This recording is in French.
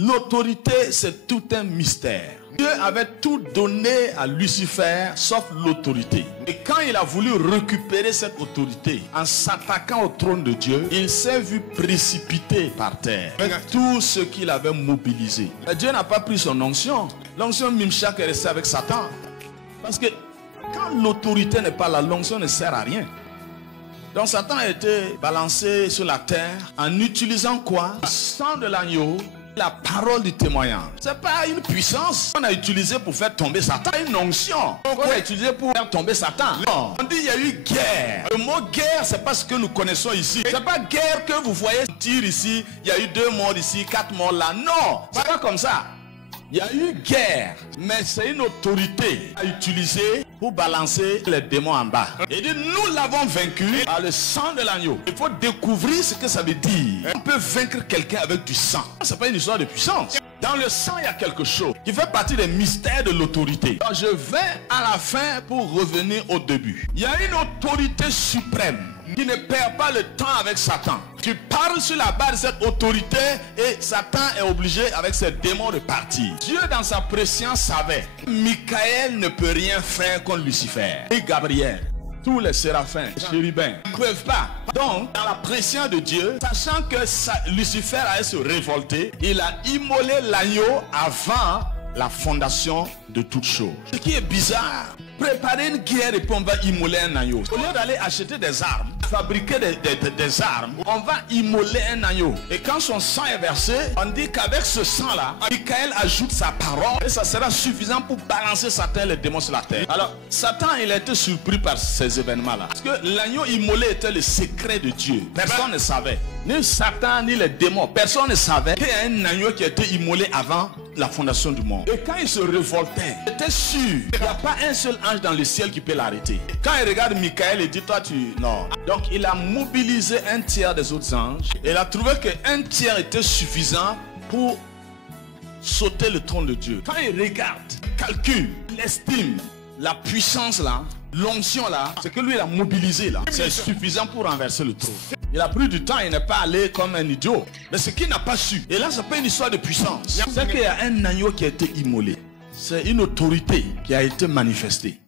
L'autorité, c'est tout un mystère. Dieu avait tout donné à Lucifer, sauf l'autorité. Et quand il a voulu récupérer cette autorité, en s'attaquant au trône de Dieu, il s'est vu précipité par terre, avec tout ce qu'il avait mobilisé. Mais Dieu n'a pas pris son onction. L'onction Mimshak est restée avec Satan. Parce que quand l'autorité n'est pas là, l'onction ne sert à rien. Donc Satan a été balancé sur la terre en utilisant quoi? Le sang de l'agneau, la parole du témoignage. C'est pas une puissance qu'on a utilisée pour faire tomber Satan, une onction qu'on a utilisée pour faire tomber Satan. Non. On dit il y a eu guerre. Le mot guerre, c'est pas ce que nous connaissons ici. C'est pas guerre que vous voyez tir ici, il y a eu 2 morts ici, 4 morts là. Non, c'est pas comme ça. Il y a eu guerre, mais c'est une autorité à utiliser pour balancer les démons en bas. Il dit, nous l'avons vaincu par le sang de l'agneau. Il faut découvrir ce que ça veut dire. On peut vaincre quelqu'un avec du sang. Ce n'est pas une histoire de puissance. Dans le sang, il y a quelque chose qui fait partie des mystères de l'autorité. Je vais à la fin pour revenir au début. Il y a une autorité suprême qui ne perd pas le temps avec Satan. Tu parles sur la base de cette autorité et Satan est obligé avec ses démons de partir. Dieu dans sa préscience savait Michael ne peut rien faire contre Lucifer. Et Gabriel, tous les séraphins, les chérubins, ne peuvent pas. Donc, dans la préscience de Dieu, sachant que Lucifer allait se révolter, il a immolé l'agneau avant la fondation de toutes choses. Ce qui est bizarre, préparer une guerre et puis on va immoler un agneau. Au lieu d'aller acheter des armes, fabriquer des armes, on va immoler un agneau. Et quand son sang est versé, on dit qu'avec ce sang-là, Michael ajoute sa parole et ça sera suffisant pour balancer Satan et les démons sur la terre. Alors, Satan, il a été surpris par ces événements-là. Parce que l'agneau immolé était le secret de Dieu. Personne ne savait. Ni Satan, ni les démons. Personne ne savait qu'il y a un agneau qui a été immolé avant la fondation du monde. Et quand il se révoltait, il était sûr qu'il n'y a pas un seul ange dans le ciel qui peut l'arrêter. Quand il regarde Michael, il dit, toi tu... Non. Donc il a mobilisé un tiers des autres anges. Et il a trouvé qu'un tiers était suffisant pour sauter le trône de Dieu. Quand il regarde, calcule, il estime la puissance là, l'onction là, c'est que lui il a mobilisé là. C'est suffisant pour renverser le trône. Il a pris du temps, il n'est pas allé comme un idiot. Mais ce qu'il n'a pas su, et là c'est pas une histoire de puissance, c'est qu'il y a un agneau qui a été immolé. C'est une autorité qui a été manifestée.